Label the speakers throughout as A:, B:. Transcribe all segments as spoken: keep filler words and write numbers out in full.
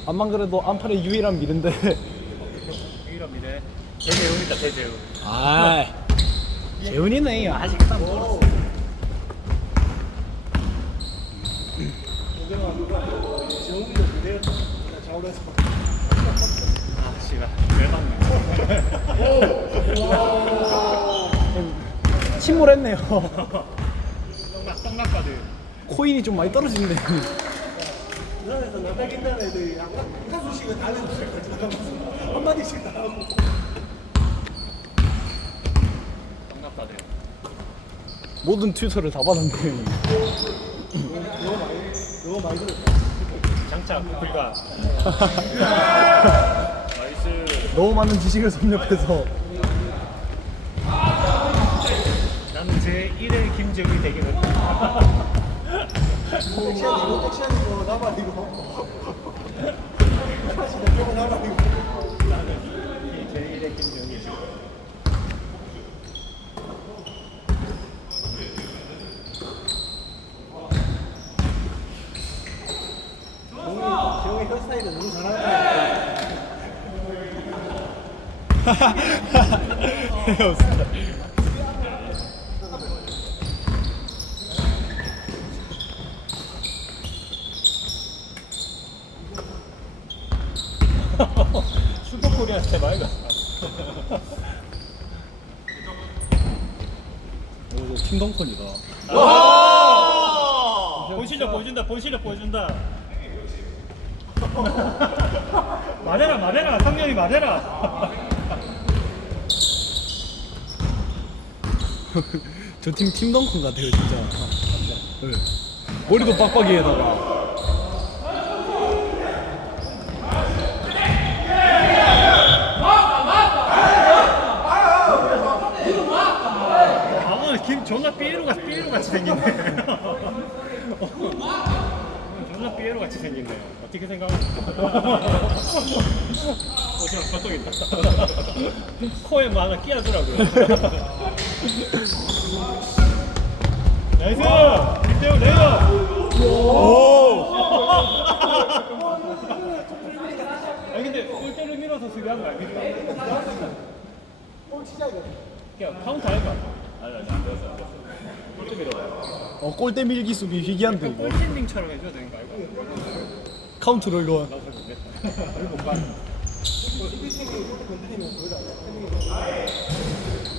A: 안만 그래도 안팔의 유일한 미래인데.
B: 유일한 미래. 대재훈이다 대재훈.
A: 아, 재훈이네. 아직 한 번.
B: 아 씨발 멸망.
A: 침몰했네요.
B: 떡락 떡락가드.
A: 코인이 좀 많이 떨어지는데.
C: 부산에서 남자 긴다는 애들이 약간 한수씩은 다 알려주세요. 한마디씩 다 하고.
B: 떡락가드.
A: 모든 튜터를 다 받았네.
C: 너무 많이, 너무 많이 들었어.
B: 장착 불가. 나이스.
A: 너무 많은 지식을 섭렵해서.
B: 나는 제 일회 김정이 되기는.
C: 택시 아니고, 택시 아니고, 나발이고. 사실 대표가 나발이고.
B: 제 일회 김정이.
C: 지영이 헤어스타일은 너무 잘하는
A: 없습니다.
B: 슈퍼코리아 스텝 아이가.
A: 오, 팀덩컨이다.
B: 본 실력 보여준다. 본 실력 보여준다. 말해라 말해라. 상렬이 말해라.
A: 저 팀 팀덩컨 같아요, 진짜. 네. 머리도 빡빡이에다가.
B: 아 오늘 김 존나 삐에로 같이 삐에로 같이 생겼네. 존나 삐에로 같이 생겼네. 어떻게 생각하세요? 어지럽 깜짝이다. 코에 뭐 하나 끼어주라고요. 나이스! 김대호 내려! 오! 아니 근데 골대를 밀어서 수비한 거 아닙니까?
C: 어, 진짜 이거.
B: 그냥 카운터 아닌가? 아니 아니 안 되었어 안 되었어. 골대 밀어.
A: 어, 골대 밀기 수비 희귀한데, 이거.
B: 골텐딩처럼 해줘야 되는 거 알고?
A: 카운트를 이거.
B: 나도 잘 모르겠다. 이거 못 가.
C: 티비팅이 이렇게 건드리면 그거다. 팬딩이.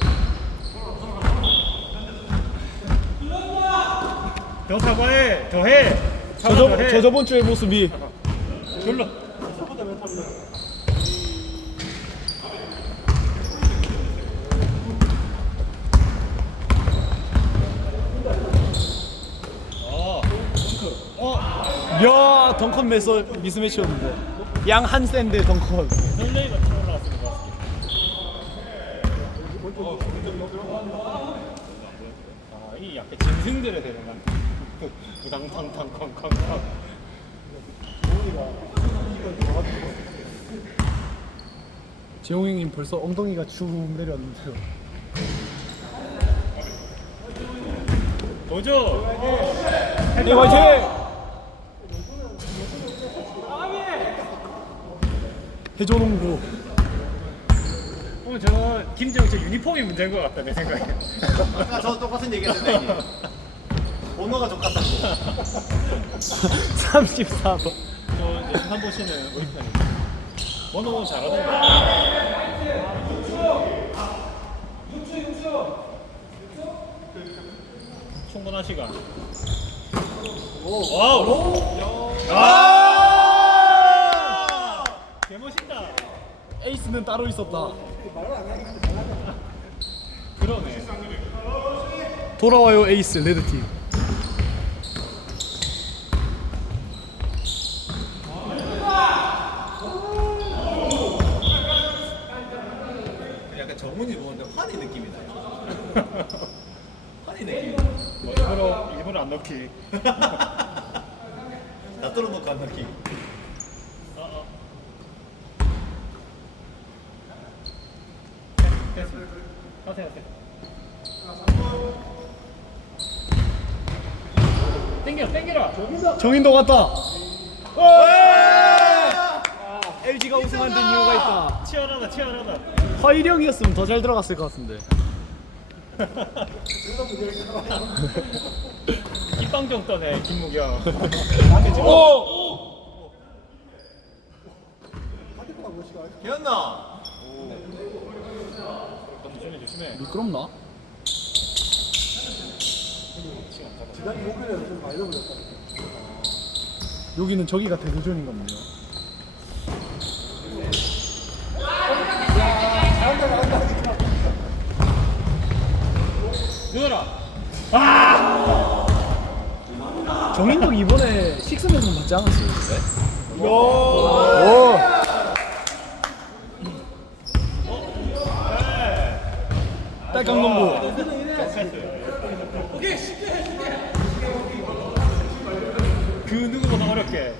B: 더 사과해! 더 해! 사과
A: 저,
B: 더
A: 저,
B: 해!
A: 저 저번 주의 모습이.
B: 졸라!
C: 저보다 몇 탑니다.
B: 어! 어!
A: 야, 덩컨 매서 미스매치였는데. 양 한 샌데 덩컨.
B: 설레이가 쳐 올라왔으면 좋았을 아, 이 약간 짐승들에 대한 난 우당탕탕쾅쾅쾅.
A: 재홍 형님 벌써 엉덩이가 쭉 내려왔는데요.
B: 도저!
A: 네, 화이팅! 해조농구.
B: 오늘 저 김재웅 저 유니폼이 문제인 것 같다 내 생각에.
D: 아까 저 똑같은 얘기 했는데 형님. 번호가 똑같다고.
A: 삼십사 번.
B: 저 이제 한 보시는 우리 편이. 원호는 잘하던데. 충분한 시간. 오, 와우. 아! 개 멋있다.
A: 에이스는 따로 있었다.
B: 그러네.
A: 돌아와요 에이스 레드팀.
D: 약간 정훈이 보는데 환희 느낌이 나요. 환희 느낌.
B: 뭐 일부러 일부러 안 넣기.
D: 나 뚫어놓고 안 느낌.
B: 어, 어. 됐어. 하세요, 하세요. 땡겨, 땡겨라.
A: 정인도 갔다. 엘지가 우승한 데 이유가 있다.
B: 치열하다 치열하다.
A: 허일영이었으면 더 잘 들어갔을 것 같은데.
B: 김방정 떠네 김무경.
A: 오!
D: 기었나?
B: 조심해 조심해.
A: 미끄럽나?
C: 지난 목요일에 좀 많이 넘어졌다.
A: 여기는 저기가 대도전인가 보네요.
C: 잘한다 잘한다.
B: 누워라.
A: 정인덕 이번에 식스맨은 맞지 않았어요? 네? 오! 딸깍 농구.
B: 그 누구보다 어렵게.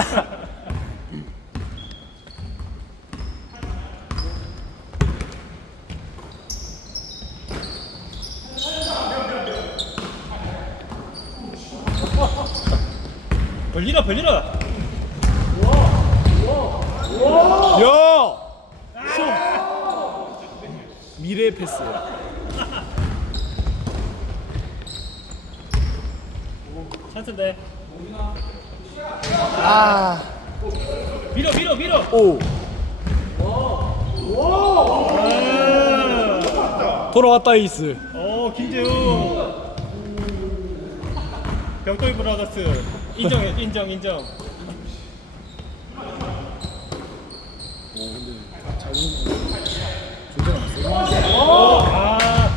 B: 벌리라 벌리라.
A: 야! 미래 패스.
B: 찬스인데.
A: 아.
B: 밀어 밀어 밀어.
A: 오. 돌아왔다 에이스.
B: 오 김재우. 벽돌 브라더스. 인정해 인정 인정.
A: 오 근데 잘 보는 존재가 났어요.
B: 오 아.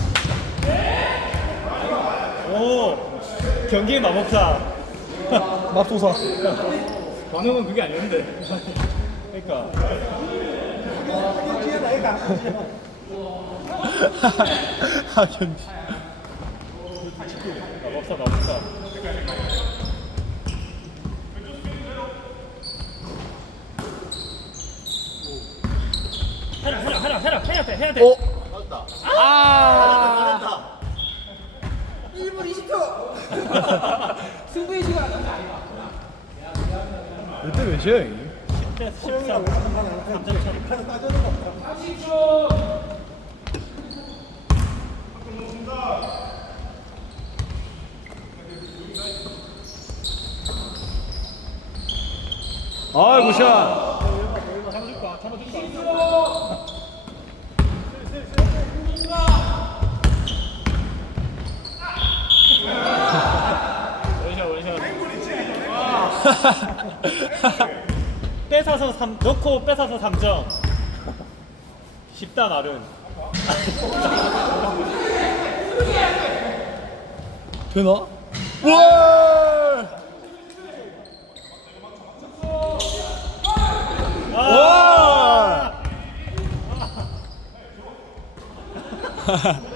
B: 오 경기의 마법사.
A: 맙소사.
B: 반응은 그게 아니었는데. 그러니까.
C: 이게 나이가
A: 하견.
B: 마법사 마법사. 해라 해라 해라 해라 해야 돼 해야 돼.
A: 오.
D: 맞다.
A: 아.
D: 잘했다.
C: 일 분 이십 초. 승부의 시간.
A: 이때 몇이야 이?
B: 십 대 십삼. 삼 점 차.
A: 아이고 샷.
B: 잡아줄까 잡아줄까. 원샷 원샷. 뺏어서 삼 넣고 뺏어서 삼 점. 쉽다 나름.
A: 되나? 와!
B: 아!
A: 와!